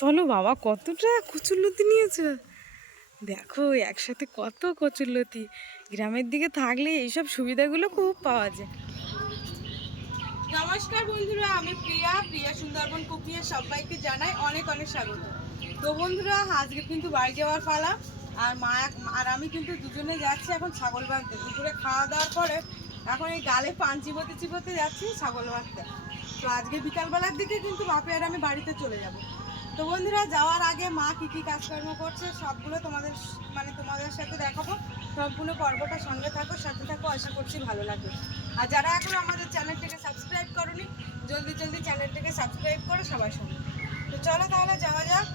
চলো বাবা কতটা কচুরলতি নিয়েছো। দেখো একসাথে কত কচুরলতি। গ্রামের দিকে থাকলে এইসব সুবিধাগুলো খুব পাওয়া যায়। নমস্কার বন্ধুরা আমি প্রিয়া। প্রিয়া সুন্দরবন কুকিংয়ে সবাইকে জানাই অনেক অনেক স্বাগত। তো বন্ধুরা আজকে কিন্তু বাড়ি যাওয়ার পালা। আর মা আর আমি কিন্তু দুজনে যাচ্ছি এখন ছাগল বাঁধতে। দুপুরে খাওয়া দাওয়ার পরে এখন এই গালে পান চিবোতে চিবোতে যাচ্ছি ছাগল বাঁধতে। তো আজকে বিকালবেলার দিকে কিন্তু বাপে আর আমি বাড়িতে চলে যাব। তো বন্ধুরা, যাওয়ার আগে মা কী কী কাজকর্ম করছে সবগুলো তোমাদের মানে তোমাদের সাথে দেখাবো। সম্পূর্ণ পর্বটা সঙ্গে থাকো, সাথে থাকো, আশা করছি ভালো লাগবে। আর যারা এখন আমাদের চ্যানেলটাকে সাবস্ক্রাইব করনি, জলদি জলদি চ্যানেলটাকে সাবস্ক্রাইব করো সবার সঙ্গে। তো চলো তাহলে যাওয়া যাক।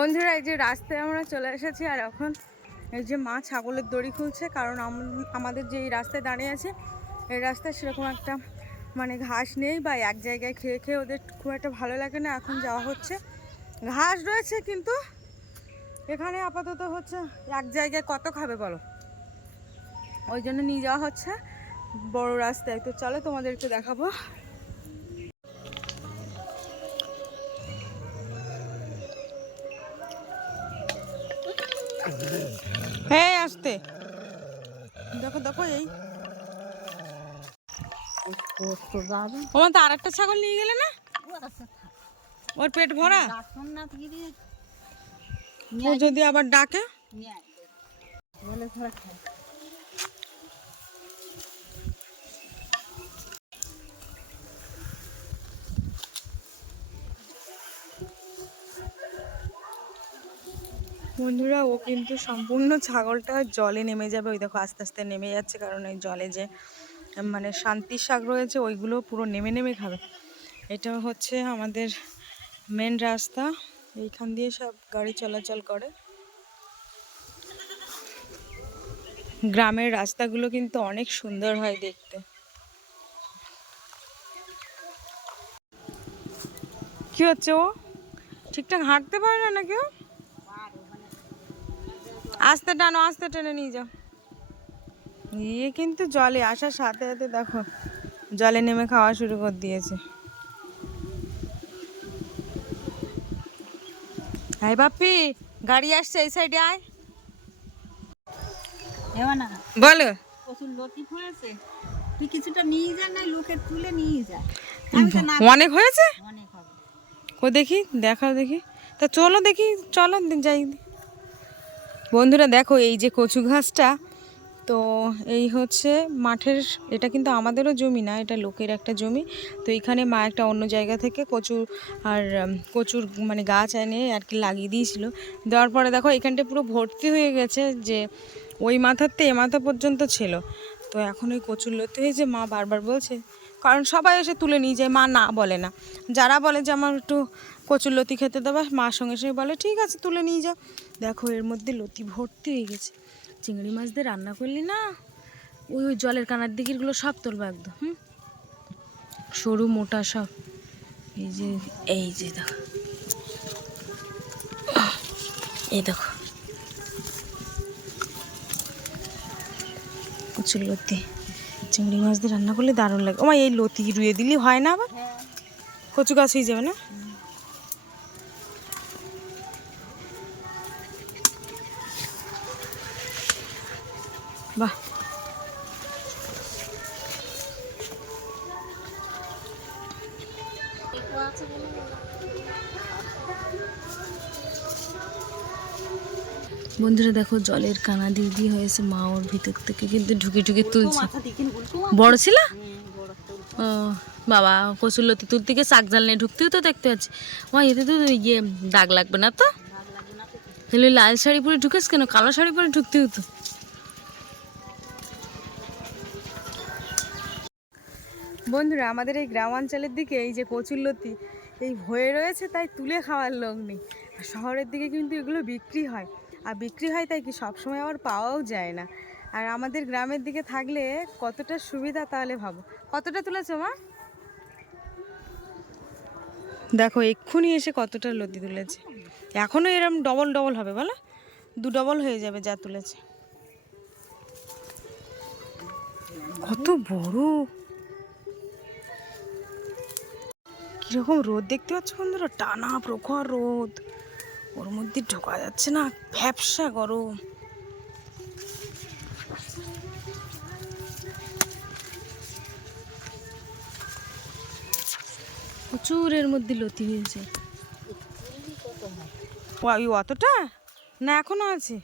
বন্ধুরা, এই যে রাস্তায় আমরা চলে এসেছি আর এখন এই যে মা ছাগলের দড়ি খুলছে, কারণ আম- আমাদের যে এই রাস্তায় দাঁড়িয়ে আছে, এই রাস্তায় সেরকম একটা মানে ঘাস নেই বা এক জায়গায় খেয়ে খেয়ে ওদের খুব একটা ভালো লাগে না। এখন যাওয়া হচ্ছে। ঘাস রয়েছে কিন্তু এখানে আপাতত হচ্ছে এক জায়গায় কত খাবে বলো? ওই জন্য নিয়ে যাওয়া হচ্ছে বড় রাস্তায়। তো চলো তোমাদেরকে দেখাবো। হ্যাঁ আসতে। দেখো দেখো এই। তোমার তো আর একটা ছাগল নিয়ে গেলে না? ওর পেট ভরা? ও যদি আবার ডাকে? বন্ধুরা, ও কিন্তু সম্পূর্ণ ছাগলটা জলে নেমে যাবে। ওই দেখো, আস্তে আস্তে নেমে যাচ্ছে, কারণ ওই জলে যে মানে শান্তির শাক রয়েছে, ওইগুলো পুরো নেমে নেমে খাবে। এটা হচ্ছে আমাদের মেন রাস্তা। এইখান দিয়ে সব গাড়ি চলাচল করে। গ্রামের রাস্তাগুলো কিন্তু অনেক সুন্দর হয় দেখতে। কি হচ্ছে ও? ঠিকঠাক হাঁটতে পারে না নাকি ও? আস্তে টানো আস্তে টেনে নিয়ে যাও। ইয়ে কিন্তু জলে আসার সাথে সাথে দেখো জলে নেমে খাওয়া শুরু করে দিয়েছে। হাই বাপ্পি গাড়ি আসছে এই সাইডে আয়। বলো। অনেক হয়েছে? অনেক কো দেখি দেখাও দেখি। তা চলো দেখি চলো যাই। বন্ধুরা দেখো এই যে কচু ঘাসটা, তো এই হচ্ছে মাঠের, এটা কিন্তু আমাদেরও জমি না, এটা লোকের একটা জমি। তো এখানে মা একটা অন্য জায়গা থেকে কচু আর কচুর মানে গাছ এনে আর কি লাগিয়ে দিয়েছিল। দেওয়ার পরে দেখো এখানটা পুরো ভর্তি হয়ে গেছে যে ওই মাথার মাথাতে এ মাথা পর্যন্ত ছিল। তো এখন ওই কচুর লতি হয়েছে মা বারবার বলছে, কারণ সবাই এসে তুলে নিয়ে যায়, মা না বলে না। যারা বলে যে আমার একটু কচুর লতি খেতে দেবে মার সঙ্গে সঙ্গে বলে ঠিক আছে তুলে নিয়ে যাও। দেখো এর মধ্যে লতি ভর্তি হয়ে গেছে। চিংড়ি মাছ দিয়ে রান্না করলি না? ওই ওই জলের কানার দিকেরগুলো সব তুলবো একদম হুম? সরু মোটা সব। এই যে এই যে দেখো। এই দেখো। কচুর লতি। চিংড়ি মাছ দিয়ে রান্না করলে দারুণ লাগে। ওমা এই লতি রুয়ে দিলে হয় না আবার? কচু গাছ হয়ে যাবে না? বন্ধুরা দেখো জলের কানা দিয়ে দিয়ে হয়েছে মা ওর ভিতর থেকে কিন্তু ঢুকে ঢুকে তুলছে। বড় ছিল? ও বাবা কচুর লতি তুলতে গিয়ে শাক জাল নিয়ে ঢুকতেও তো দেখতে পাচ্ছি। মা এতে তো ইয়ে দাগ লাগবে না তো? ভাগ লাগে না তো তাহলে লাল শাড়ি পরে ঢুকেছ কেন? কালো শাড়ি পরে ঢুকতে হতো বন্ধুরা আমাদের এই গ্রামাঞ্চলের দিকে এই যে কচুরলতি এই হয়ে রয়েছে তাই তুলে খাওয়ার লোক নেই। আর শহরের দিকে কিন্তু এগুলো বিক্রি হয়। আর বিক্রি হয় তাই কি? সবসময় আবার পাওয়াও যায় না। আর আমাদের গ্রামের দিকে থাকলে কতটা সুবিধা তাহলে ভাবো। কতটা তুলেছো মা? দেখো, এক্ষুনি এসে কতটা লতি তুলেছে। এখনও এরম ডবল ডবল হবে, বলো? দু ডবল হয়ে যাবে যা তুলেছে। কত বড়! কীরকম রোদ দেখতে পাচ্ছ বন্ধুরা? টানা প্রখর রোদ। ওর মধ্যে ঢোকা যাচ্ছে না, ভ্যাবসা গরম। প্রচুর এর মধ্যে লতি হয়েছে। ওই অতটা? না, এখনও আছে।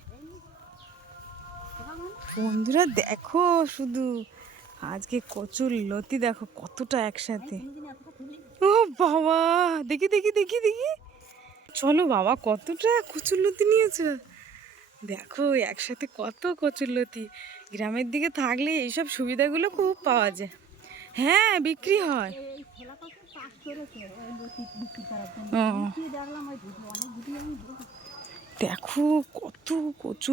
বন্ধুরা, দেখো শুধু। আজকে কচুর লতি, দেখো কতটা একসাথে। ও বাবা, দেখি দেখি দেখি দেখি। চলো বাবা, কতটা কচুর লতি নিয়েছো? দেখো, একসাথে কত কচুরলতি। গ্রামের দিকে থাকলে এইসব সুবিধাগুলো খুব পাওয়া যায়। হ্যাঁ বিক্রি হয়। দেখো, কত কত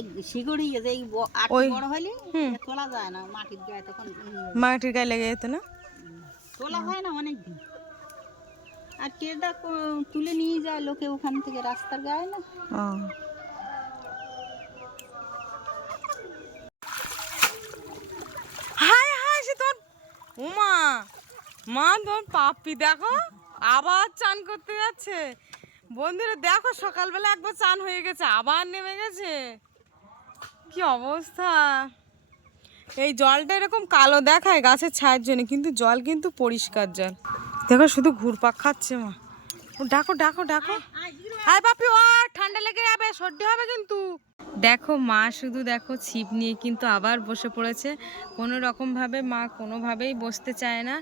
লতি যে এই ব- আট ওই- বড় হলে তোলা যায় না মাটির গায়ে তখন মাটির গায়ে লেগে যেত না? তোলা হয় না অনেক দিন আর কেটা তুলে নিয়ে যায় লোকে ওখান থেকে রাস্তার গায়ে না। হায় হায় সে তোর উমা মা তোর পাপ্পি দেখো আবার চান করতে যাচ্ছে। বন্ধুরা দেখো সকালবেলা একবার চান হয়ে গেছে আবার নেমে গেছে। কি অবস্থা? এই জলটা এরকম কালো দেখায় গাছের ছায়ের জন্য, কিন্তু জল কিন্তু পরিষ্কার জল। দেখো, শুধু ঘুরপাক খাচ্ছে মা। ডাকো ডাকো ডাকো। হাই বাপি, ও, ঠান্ডা লেগে যাবে, সর্দি হবে কিন্তু। দেখো, মা শুধু দেখো, ছিপ নিয়ে কিন্তু আবার বসে পড়েছে। কোনো রকমভাবে মা কোনোভাবেই বসতে চায় না।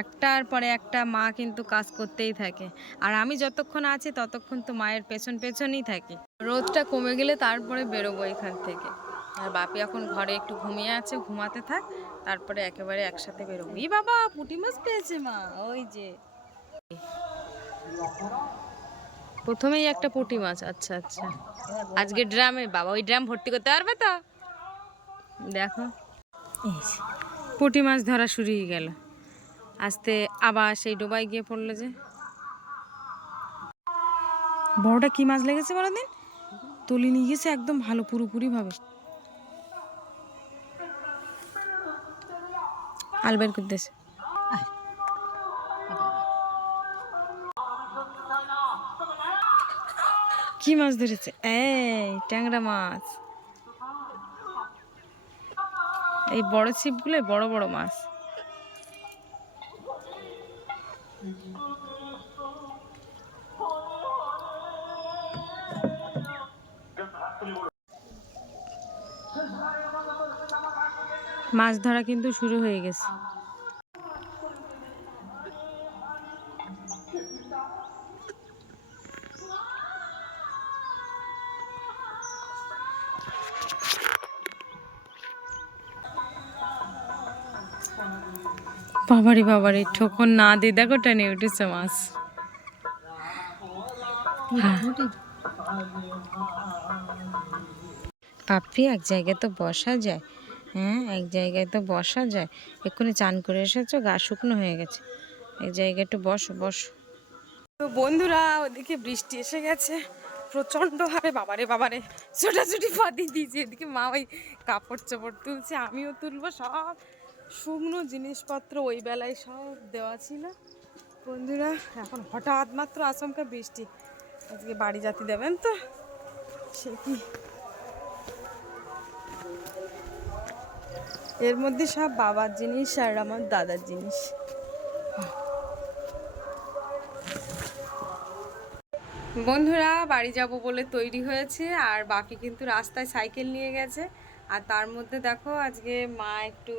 একটার পরে একটা মা কিন্তু কাজ করতেই থাকে। আর আমি যতক্ষণ আছি, ততক্ষণ তো মায়ের পেছন পেছনই থাকি। রোদটা কমে গেলে তারপরে বেরোবো এখান থেকে। আর বাপি এখন ঘরে একটু ঘুমিয়ে আছে, ঘুমাতে থাক। তারপরে একেবারে একসাথে বেরোবো। ই বাবা, পুঁটি মাছ পেয়েছে মা, ওই যে। প্রথমেই একটা পুঁটি মাছ আচ্ছা আচ্ছা। আজকে ড্রামে, বাবা ওই ড্রাম ভর্তি করতে পারবে তো? দেখো। এই পুঁটি মাছ ধরা শুরু হয়ে গেল। আস্তে আবার সেই ডোবায় গিয়ে পড়ল যে। বড়টা কি মাছ লেগেছে বলো দিন? তুলি নিয়ে গেছে একদম ভালো পুরোপুরি আলবের করতেছে কি মাছ ধরেছে? এই ট্যাংরা মাছ। এই বড় ছিপগুলো বড় বড় মাছ। মাছ ধরা কিন্তু শুরু হয়ে গেছে। বাবারে বাবারে, ঠোকর না দিয়ে দেখো টেনে উঠেছে মাছ। হ্যাঁ। পাপ্পি এক জায়গায় তো বসা যায়। হ্যাঁ এক জায়গায় তো বসা যায়। এক্ষুনি চান করে এসেছ, গা শুকনো হয়ে গেছে। এক জায়গায় একটু বসো বসো। তো বন্ধুরা, ওদিকে বৃষ্টি এসে গেছে। প্রচণ্ড হারে বাবারে বাবারে, ছোটাছুটি পাতি দিয়েছে। এদিকে মা ওই কাপড় চোপড় তুলছে, আমিও তুলবো, সব শুকনো জিনিসপত্র ওই বেলায় সব দেওয়া ছিল। বন্ধুরা, এখন হঠাৎ মাত্র আচমকা বৃষ্টি। আজকে বাড়ি জাতি দেবেন তো? সে কি? এর মধ্যে সব বাবার জিনিস আর আমার দাদার জিনিস। বন্ধুরা, বাড়ি যাব বলে তৈরি হয়েছে আর বাপি কিন্তু রাস্তায় সাইকেল নিয়ে গেছে। আর তার মধ্যে দেখো, আজকে মা একটু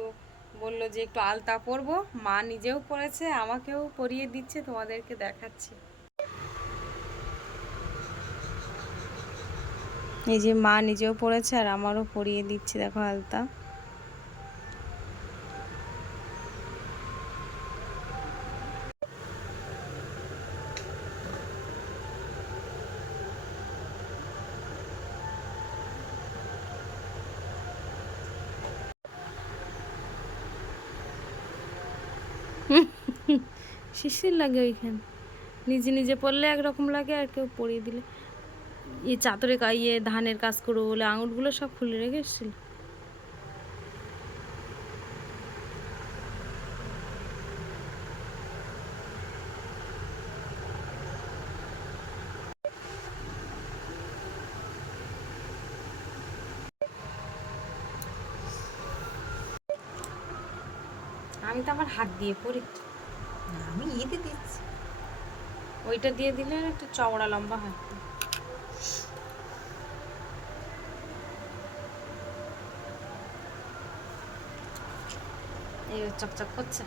বলল যে একটু আলতা পরবো। মা নিজেও পরেছে, আমাকেও পরিয়ে দিচ্ছে, তোমাদেরকে দেখাচ্ছি। এই যে মা নিজেও পরেছে আর আমারও পরিয়ে দিচ্ছে, দেখো আলতা। শিশির লাগে ওইখানে। নিজে নিজে পড়লে একরকম লাগে আর কেউ পরিয়ে দিলে। ইয়ে চাতরে ইয়ে ধানের কাজ করব বলে আঙুরগুলো সব খুলে রেখে এসেছিল। আমি তো আমার হাত দিয়ে পরি দিচ্ছি। ওইটা দিয়ে দিলে একটু চওড়া লম্বা হয়। এই চকচক করছে।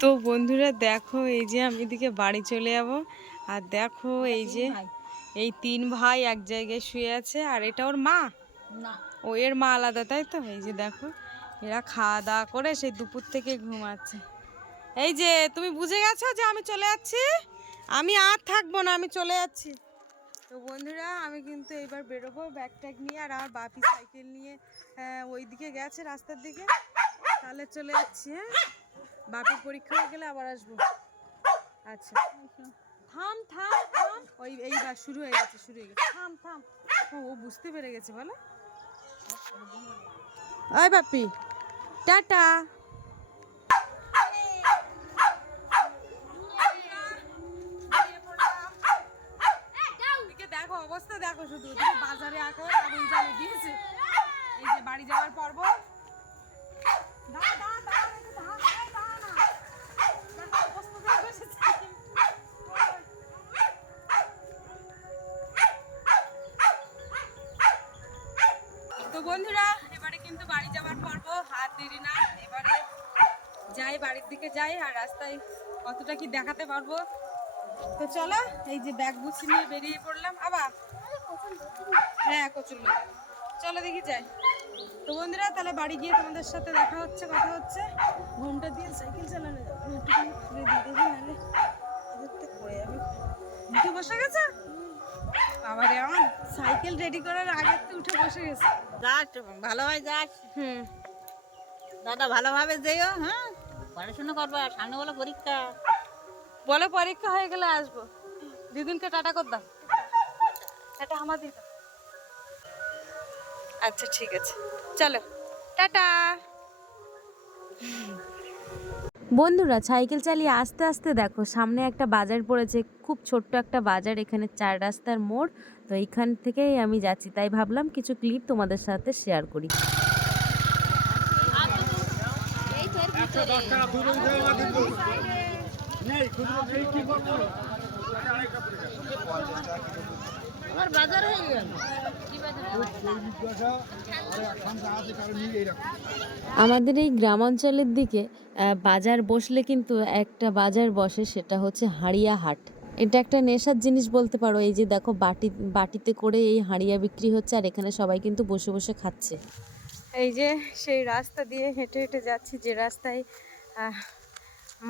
তো বন্ধুরা দেখো এই যে আমি এদিকে বাড়ি চলে যাব। আর দেখো এই যে এই তিন ভাই এক জায়গায় শুয়ে আছে আর এটা ওর মা? না। ও এর মা আলাদা তাই তো? এই যে দেখো। এরা খাওয়া দাওয়া করে সেই দুপুর থেকে ঘুমাচ্ছে। এই যে তুমি বুঝে গেছো যে আমি চলে যাচ্ছি? আমি আর থাকব না আমি চলে যাচ্ছি। তো বন্ধুরা আমি কিন্তু এবার বেরোবো ব্যাগ ট্যাগ নিয়ে আর আমার বাপি সাইকেল নিয়ে আহ, ওই দিকে গেছে রাস্তার দিকে। তাহলে চলে যাচ্ছি হ্যাঁ? বাপির পরীক্ষা হয়ে গেলে আবার আসব। আচ্ছা। থাম থাম থাম। ওই এইবার শুরু হয়ে গেছে শুরু হয়ে গেছে। থাম থাম। ও বুঝতে পেরে গেছে বলো। ওই বাপি। টাটা। দেখো অবস্থা, দেখো শুধু বাজারে আঁকো আগুন জ্বালিয়ে দিয়েছে এই যে বাড়ি যাওয়ার পর্ব। তো বন্ধুরা, এবারে কিন্তু বাড়ি পর্ব হাত দেরি না এবারে যাই বাড়ির দিকে যাই আর রাস্তায় কতটা কি দেখাতে পারব। তো চলো এই যে ব্যাগ গুছিয়ে নিয়ে বেরিয়ে পড়লাম। আবার হ্যাঁ কচুর লতি। চলো দেখি যাই। তো বন্ধুরা তাহলে বাড়ি গিয়ে তোমাদের সাথে দেখা হচ্ছে কথা হচ্ছে। ঘুমটা দিয়ে সাইকেল চালানো যাবে একটুখানি খুলে দিয়ে দেখি নাহলে এদিকটা পড়ে যাবে। উঠে বসে গেছে? বাবারে আমার সাইকেল রেডি করার আগে তো উঠে বসে গেছে। যাস ভালোভাবে যাস। হুম। দাদা ভালোভাবে যেও হ্যাঁ? পড়াশোনা করবা সামনে বলো পরীক্ষা। বলে পরীক্ষা হয়ে গেলে আসব। দিদুনকে টাটা কর দাও। এটা আমার দিদা আচ্ছা ঠিক আছে। চলো টাটা। বন্ধুরা সাইকেল চালিয়ে আস্তে আস্তে দেখো সামনে একটা বাজার পড়েছে খুব ছোট্ট একটা বাজার এখানে চার রাস্তার মোড়। তো এইখান থেকেই আমি যাচ্ছি তাই ভাবলাম কিছু ক্লিপ তোমাদের সাথে শেয়ার করি। আমাদের এই গ্রামাঞ্চলের দিকে বাজার বসলে কিন্তু একটা বাজার বসে, সেটা হচ্ছে হাড়িয়া হাট। এটা একটা নেশার জিনিস বলতে পারো, এই যে দেখো বাটি বাটিতে করে এই হাড়িয়া বিক্রি হচ্ছে, আর এখানে সবাই কিন্তু বসে বসে খাচ্ছে। এই যে সেই রাস্তা দিয়ে হেঁটে হেঁটে যাচ্ছি যে রাস্তায়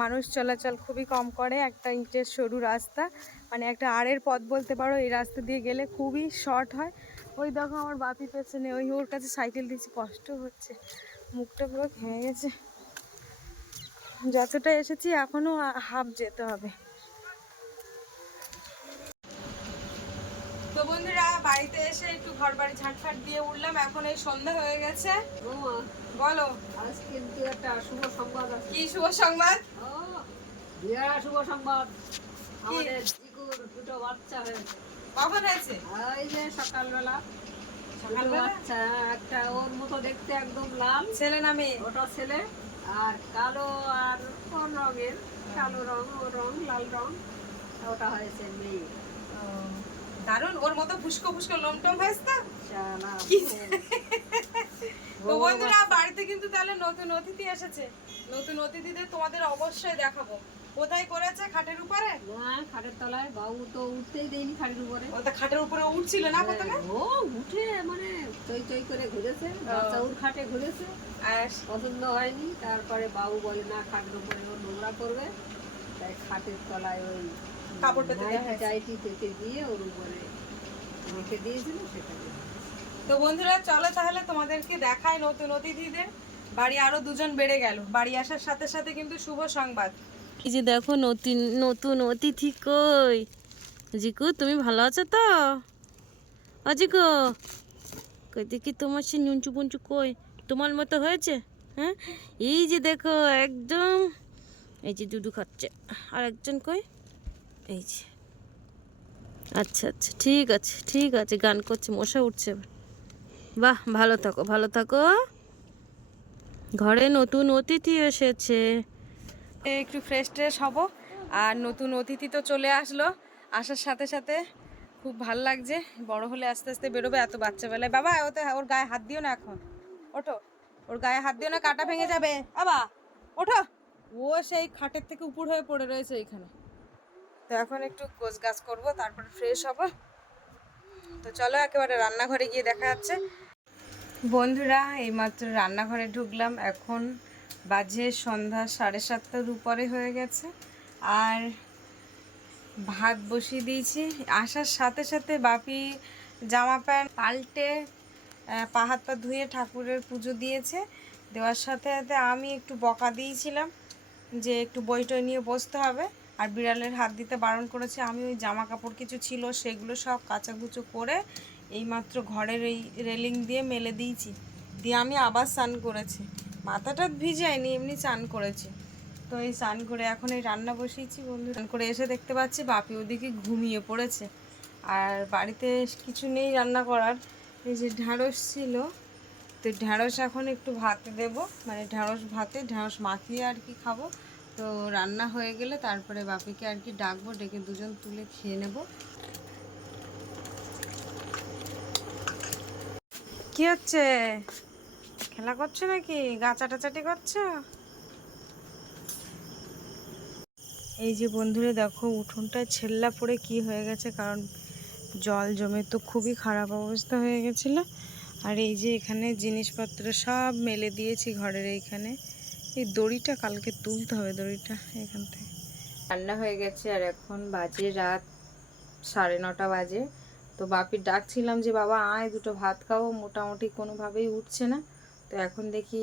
মানুষ চলাচল খুবই কম করে, একটা ইটের সরু রাস্তা। মানে একটা আড়ের পথ বলতে পারো, এই রাস্তা দিয়ে গেলে খুবই শর্ট হয়। ওই দেখো আমার বাপি পেছনে, ওই ওর কাছে সাইকেল দিচ্ছি কষ্ট হচ্ছে। মুখটা পুরো খেয়ে গেছে। যতটা এসেছি এখনও হাফ যেতে হবে। তো বন্ধুরা বাড়িতে এসে একটু ঘর বাড়ি ঝাঁটফাট দিয়ে উঠলাম। এখন এই সন্ধ্যা হয়ে গেছে। বলো। আজ কিন্তু একটা শুভ সংবাদ আছে। কি শুভ সংবাদ? বিরাট শুভ সংবাদ। আমাদের জিকুর দুটো বাচ্চা হয়েছে। কখন হয়েছে? এই যে সকালবেলা। সকালবেলা? বাচ্চা একটা ওর মতো দেখতে একদম লাল। ছেলে না মেয়ে? ওটা ছেলে। আর কালো আর কোন রঙের? কালো রং ও রং লাল রং। ওটা হয়েছে মেয়ে। দারুণ ওর মতো ফুসকো ফুসকো লোমটম হয়েছে তো বন্ধুরা বাড়িতে কিন্তু তাহলে নতুন অতিথি এসেছে। নতুন অতিথিদের তোমাদের অবশ্যই দেখাবো। কোথায় করেছে? খাটের উপরে? না খাটের তলায়। বাবু তো উঠতেই দেয়নি খাটের উপরে। ও তো খাটের উপরে উঠছিল না প্রথমে? ও উঠে মানে চই চই করে ঘুরেছে। বাচ্চা ওর খাটে ঘুরেছে। আর পছন্দ হয়নি। তারপরে বাবু বলে না খাটের উপরে ও নোংরা করবে। তাই খাটের তলায় ওই কাপড় পেতে দেওয়া হয়েছে। টাইটি পেতে দিয়ে ওর উপরে রেখে দিয়েছিল সেটা তো বন্ধুরা চলো তাহলে তোমাদেরকে দেখাই নতুন অতিথিদের। বাড়ি আরও দুজন বেড়ে গেল। বাড়ি আসার সাথে সাথে কিন্তু শুভ সংবাদ। এই যে দেখো নতুন নতুন অতিথি কই? জিকু তুমি ভালো আছো তো? অজিকো কই দেখি তোমার সে নুনচু পুঞ্চু কই? তোমার মতো হয়েছে? হ্যাঁ? এই যে দেখো একদম এই যে দুধু খাচ্ছে। আর একজন কই? এই যে। আচ্ছা আচ্ছা ঠিক আছে ঠিক আছে, গান করছে, মশা উঠছে। বাহ, ভালো থাকো ভালো থাকো। ঘরে নতুন অতিথি এসেছে। একটু ফ্রেশ ট্রেশ হব। আর নতুন অতিথি তো চলে আসলো। আসার সাথে সাথে খুব ভালো লাগছে। বড় হলে আস্তে আস্তে বেরোবে এত বাচ্চাবেলায়। বাবা, ওতে ওর গায়ে হাত দিও না এখন। ওঠো। ওর গায়ে হাত দিও না, কাটা ভেঙে যাবে। বাবা, ওঠো। ও সেই খাটের থেকে উপর হয়ে পড়ে রয়েছে এখানে। তো এখন একটু গোছ গাছ করব, তারপর ফ্রেশ হব। তো চলো একেবারে রান্নাঘরে গিয়ে দেখা যাচ্ছে। বন্ধুরা, এইমাত্র রান্নাঘরে ঢুকলাম। এখন বাজে সন্ধ্যা সাড়ে সাতটার উপরে হয়ে গেছে। আর ভাত বসিয়ে দিয়েছি। আসার সাথে সাথে বাপি জামা প্যান্ট পাল্টে পা হাত পা ধুয়ে ঠাকুরের পুজো দিয়েছে। দেওয়ার সাথে সাথে আমি একটু বকা দিয়েছিলাম যে একটু বই টই নিয়ে বসতে হবে। আর বিড়ালের হাত দিতে বারণ করেছে। আমি ওই জামা কাপড় কিছু ছিল, সেগুলো সব কাচাকুচো করে এইমাত্র ঘরের এই রেলিং দিয়ে মেলে দিয়েছি। দিয়ে আমি আবার স্নান করেছি। মাথাটা ভিজাইনি, এমনি চান করেছি। তো এই স্নান করে এখন এই রান্না বসিয়েছি বন্ধু। স্নান করে এসে দেখতে পাচ্ছি বাপি ওদিকে ঘুমিয়ে পড়েছে। আর বাড়িতে কিছু নেই রান্না করার। এই যে ঢ্যাঁড়স ছিল, তো ঢ্যাঁড়স এখন একটু ভাতে দেব। মানে ঢ্যাঁড়স ভাতে, ঢ্যাঁড়স মাখিয়ে আর কি খাব। তো রান্না হয়ে গেলে তারপরে বাপিকে আর কি ডাকবো, ডেকে দুজন তুলে খেয়ে নেব। কি হচ্ছে? খেলা করছ নাকি? গা চাটাচাটি করছ? এই যে বন্ধুরা, দেখো, উঠোনটায় ছেল্লা পড়ে কি হয়ে গেছে, কারণ জল জমে তো খুবই খারাপ অবস্থা হয়ে গেছিল। আর এই যে এখানে জিনিসপত্র সব মেলে দিয়েছি ঘরের এইখানে। এই দড়িটা কালকে তুলতে হবে, দড়িটা এখান থেকে। রান্না হয়ে গেছে আর এখন বাজে রাত সাড়ে নটা বাজে। তো বাপির ডাকছিলাম যে, বাবা, আয়, দুটো ভাত খাব। মোটামুটি কোনোভাবেই উঠছে না। তো এখন দেখি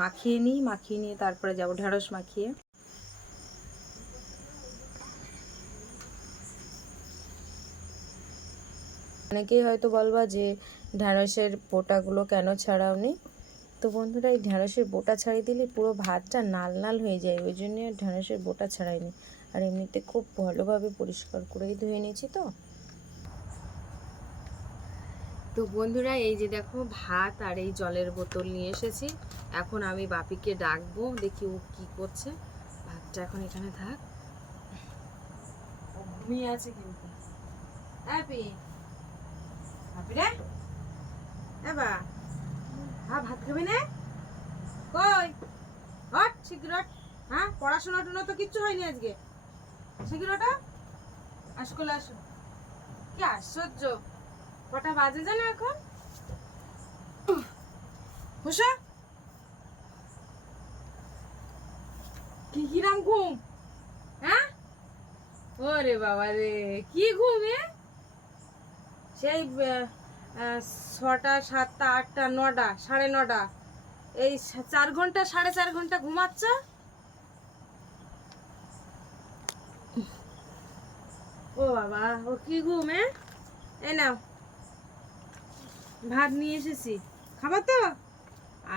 মাখিয়ে নিই, মাখিয়ে নিয়ে তারপরে যাব ঢেঁড়স মাখিয়ে। অনেকেই হয়তো বলবা যে ঢ্যাঁড়সের পোটাগুলো কেন ছাড়াওনি? তো বন্ধুরা, এই ঢ্যাঁড়সের বোটা ছাড়িয়ে দিলে পুরো ভাতটা নাল নাল হয়ে যায়, ওই জন্য ঢ্যাঁড়সের বোটা ছাড়াইনি। আর এমনিতে খুব ভালোভাবে পরিষ্কার করেই ধুয়ে নিয়েছি তো। তো বন্ধুরা, এই যে দেখো ভাত আর এই জলের বোতল নিয়ে এসেছি। এখন আমি বাপিকে ডাকবো, দেখি ও কি করছে। ভাতটা এখন এখানে থাক। ঘুমিয়ে আছে কিন্তু। হ্যাপি হ্যাপি রে। এবা হ্যাঁ ভাত খাবি না? কই? হট শীঘ্র হ্যাঁ পড়াশোনা টনা তো কিচ্ছু হয়নি আজকে। শীঘ্রটা আসকলে আসো কি আশ্চর্য। কটা বাজে জানো এখন? হুসা কি কিরাম ঘুম? হ্যাঁ? ওরে বাবা রে কি ঘুম সেই ছটা, সাতটা, আটটা, নটা, সাড়ে নটা। এই চার ঘণ্টা, সাড়ে চার ঘণ্টা ঘুমাচ্ছ? ও বাবা, ও কি ঘুম, এ? এই নাও। ভাত নিয়ে এসেছি। খাবার তো?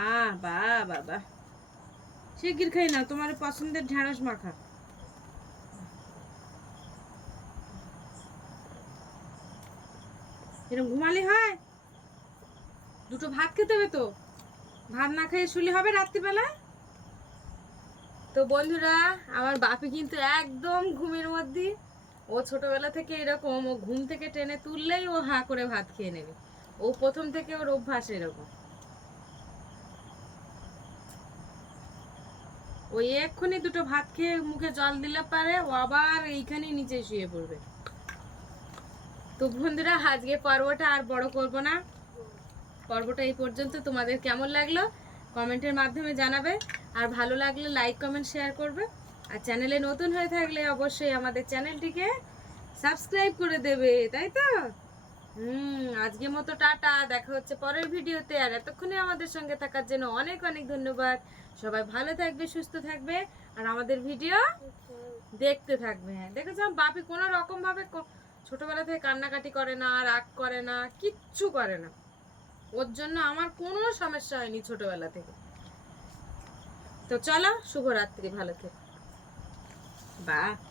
আ বা বাবা শিগগির খাই না তোমার পছন্দের ঢেঁড়স মাখা। এরকম ঘুমালে হয়? দুটো ভাত খেতে হবে তো? ভাত না খেয়ে শুলে হবে রাত্রিবেলা? তো বন্ধুরা, আমার বাপি কিন্তু একদম ঘুমের মধ্যে। ও ছোটবেলা থেকে এরকম, ও ঘুম থেকে টেনে তুললেই ও হাঁ করে ভাত খেয়ে নেবে। ও প্রথম থেকে ওর অভ্যাস এরকম। ওই এক্ষুনি দুটো ভাত খেয়ে মুখে জল দিলে পারে, ও আবার এইখানেই নিচে শুয়ে পড়বে। তো বন্ধুরা, আজকে পর্বটা আর বড় করব না। পর্বটা এই পর্যন্ত। তোমাদের কেমন লাগল? কমেন্টের মাধ্যমে জানাবে। আর ভালো লাগলে লাইক, কমেন্ট, শেয়ার করবে। আর চ্যানেলে নতুন হয়ে থাকলে অবশ্যই আমাদের চ্যানেলটিকে সাবস্ক্রাইব করে দেবে, তাই তো? হুম, আজকে মতো টাটা। দেখা হচ্ছে পরের ভিডিওতে। আর এতক্ষণে আমাদের সঙ্গে থাকার জন্য অনেক অনেক ধন্যবাদ। সবাই ভালো থাকবে, সুস্থ থাকবে। আর আমাদের ভিডিও দেখতে থাকবে। হ্যাঁ দেখেছ? বাপি কোনো রকম ভাবে ক- ছোটবেলা থেকে কান্নাকাটি করে না, রাগ করে না, কিচ্ছু করে না। ওর জন্য আমার কোনো সমস্যা হয়নি ছোটবেলা থেকে। তো চলো, শুভরাত্রি, ভালো থেকো। বা।